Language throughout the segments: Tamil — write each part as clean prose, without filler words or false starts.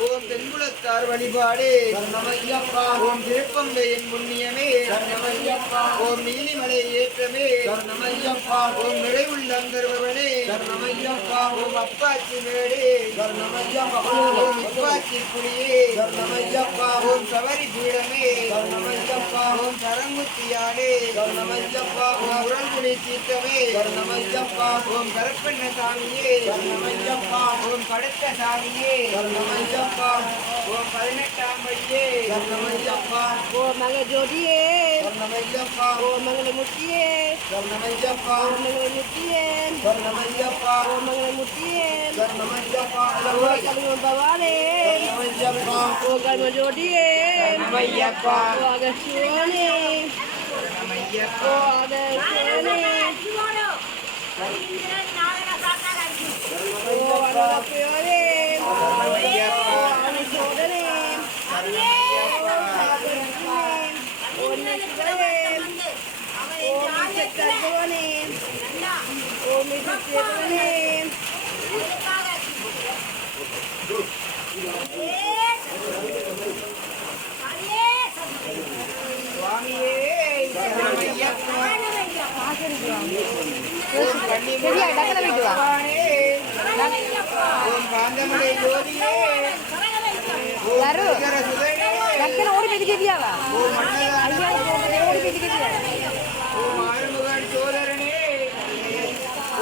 ஓம் தென்குலத்தார் வழிபாடு சரணமையப்பா ஓம் திருப்பம்பையின் புண்ணியமே சரணமையப்பா ஓம் நீலிமலை ஏற்றமே சரணமையப்பா ஓம் நிறைவுள்ளம் தருபவனே சரணமையப்பா ஓம் அப்பாச்சி மேடு சரணமையப்பா ஓம் இப்பாச்சி புலியே சரணமையப்பா ஓம் சவரி பீடமே சரணமையப்பா ஓம் சரங்குத்தியானே சரணமையப்பா ஓம் உரல்குடி தீர்த்தமே சரணமையப்பா ஓம் கருப்பண்ண சாமியே சரணமையப்பா ஓம் படுத்த சாமியே சரணமையப்பா ஓம் 18ஆம் படியே சரணமையப்பா ஓம் மங்கள ஜோதியே சரணமையப்பா ஓம் மங்கள முத்தியே சரணமையப்பா ஓம் மங்கள முத்தியே சரணமையப்பா ஓம் மங்கள முத்தியே சரணமையப்பா ஓம் கலிங்க பவானே சரணமையப்பா ஓம் கலிங்க ஜோதியே சரணமையப்பா ஓம் அகஸ்தியோனே சரணமையப்பா ஓம் அகஸ்தியோனே ஓம் அகஸ்தியோனே சரணமையப்பா ஓம் அகஸ்தியோனே ஓம் நிசிவனே ஓம் நிசத்தர்பவனே ஓம் நிசத்தர்பவனே சுவாமியே சரணமையப்பா ஓம் சரியா, டக்குனு வீட்டு வா. பகவானே ஓம் காந்தமலை ஜோதியே ஓம் யாரு? சுந்தர சுதனே டக்குனு ஓடி போய் கேட்டியாவா ஓம் மன்னதான ஓடி போய் கேட்டியா ஓம் ஆறுமுகன் சோதரனே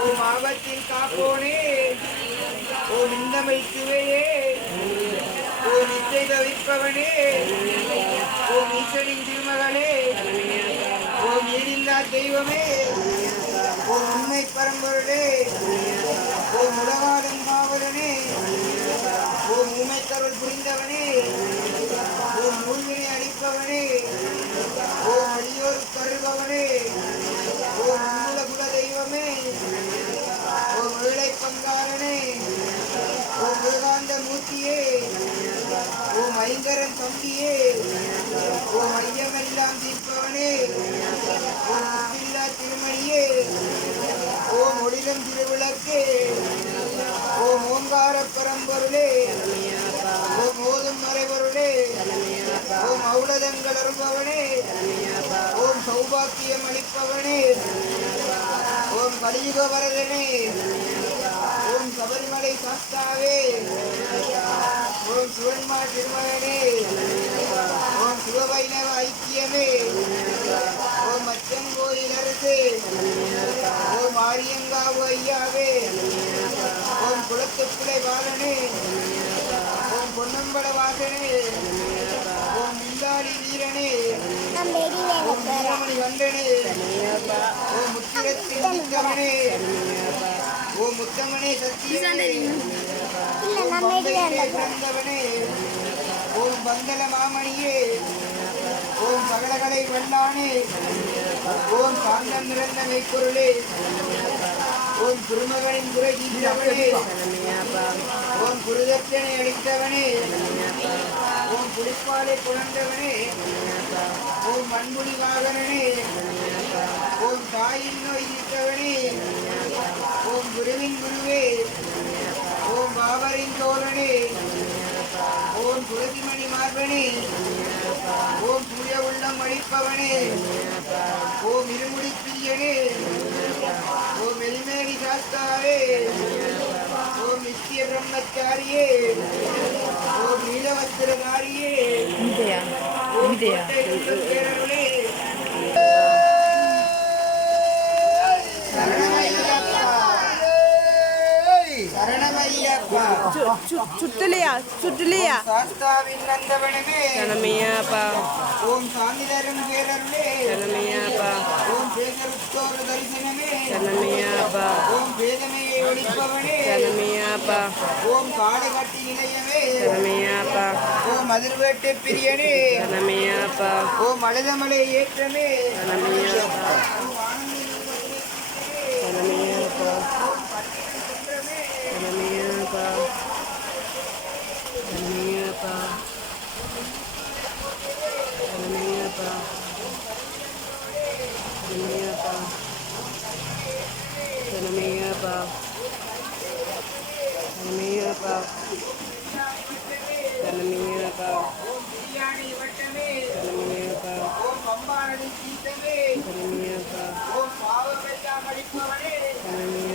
ஓம் ஆபத்தில் காப்போனே ஓம் இந்தமை சுவையே ஓம் இச்சை தவிர்ப்பவனே ஓம் ஈஸ்வரின் திருமகளே ஓம் ஈரில்லா தெய்வமே ஓம் உண்மை பரம்பொருளே ஓம் உலகாடும் காவலனே ஓம் உண்மைக்கருள் புரிந்தவனே ஓம் மூழ்கினை அளிப்பவனே ஓம் அடியோர் கருபவனே ஓம் மூல குல தெய்வமே ஓம் ஏழை பங்காளனே ஓம் ஏகாந்த மூர்த்தியே ஓம் ஐங்கரன் தம்பியே ஓம் ஐயமெல்லாம் தீர்ப்பவனே ஓம் முத்தில்லா திருமணியே ஓம் ஒளிரம் திருவிளக்கே ஓம் ஓங்கார பரம்பொருளே ஓம் ஓதும் மறைபொருளே ஓம் ஔடதங்கள் அருள்பவனே ஓம் சௌபாக்கியம் அளிப்பவனே ஓம் கலியுக வரதனே ஓம் சபரிமலை சாஸ்தாவே ஓம் சிவன்மா திருமகனே ஓம் சிவவைணவ ஐக்கியமே ஓம் அச்சங்கோயில் அரசே ஓம் ஆரியங்காவு ஐயாவே ஓம் குளத்துக்குலை பாலனே ஓம் பொன்னம்பல வாசனே ஓம் வில்லாளி வீரனே ஓம் வீரமணி வந்தனே ஓம் முத்திரத்தின் சித்தவனே ஓம் முத்தமனே சத்தியனே ஓம் பம்பையிலே பிறந்தவனே ஓம் பந்தல மாமணியே ஓம் சகலகலை வல்லானே ஓம் சாந்தம் நிறைந்த மெய்ப்பொருளே ஓம் குருமகனின் குறை தீர்த்தவனே ஓம் குருதட்சனை அளித்தவனே ஓம் புலிப்பாலை புலந்தவனே ஓம் மண்புலி வாகனனே ஓம் தாயின் நோய் தீர்த்தவனே ஓம் குருவின் குருவே ஓம் பாபரின் தோழனே ஓம் துளசிமணி மார்பனே ஓம் சூரிய உள்ளம் அளிப்பவனே ஓம் இருமுடி பிரியனே ஓம் எலிமேலி சாஸ்தாவே ஓம் நித்திய பிரம்மச்சாரியே ஓம் நீலவஸ்திரதாரியே ஓம் கோட்டை உள்ளம் பேரருளே சரணமையப்பா சுட்டுலையா சுட்டுலையா சாஸ்தாவின் நந்தவனமே சரணமையாப்பா ஓம் சாந்திதரும் பேரருளே சரணமையாப்பா ஓம் சேகருத்தோர தரிசனமே சரணமையாப்பா ஓம் வேதனையை ஒழிப்பவனே சரணமையாப்பா ஓம் காடுகட்டி நிலையமே சரணமையாப்பா ஓம் அதிர்வேட்டை பிரியனே சரணமையாப்பா ஓம் அழுதமலை ஏற்றமே சரணமையாப்பா ஓம் ஆனந்த சரணமையாப்பா ஓம் பட்டினி குன்றமே சரணமையாப்பா சரணமையாப்பா சரணமையாப்பா சரணமையாப்பா சரணமையாப்பா சரணமையாப்பா சரணமே சரணியப்பா ஓம் பாவமெல்லாம் அழிப்பவனே சரணியப்பா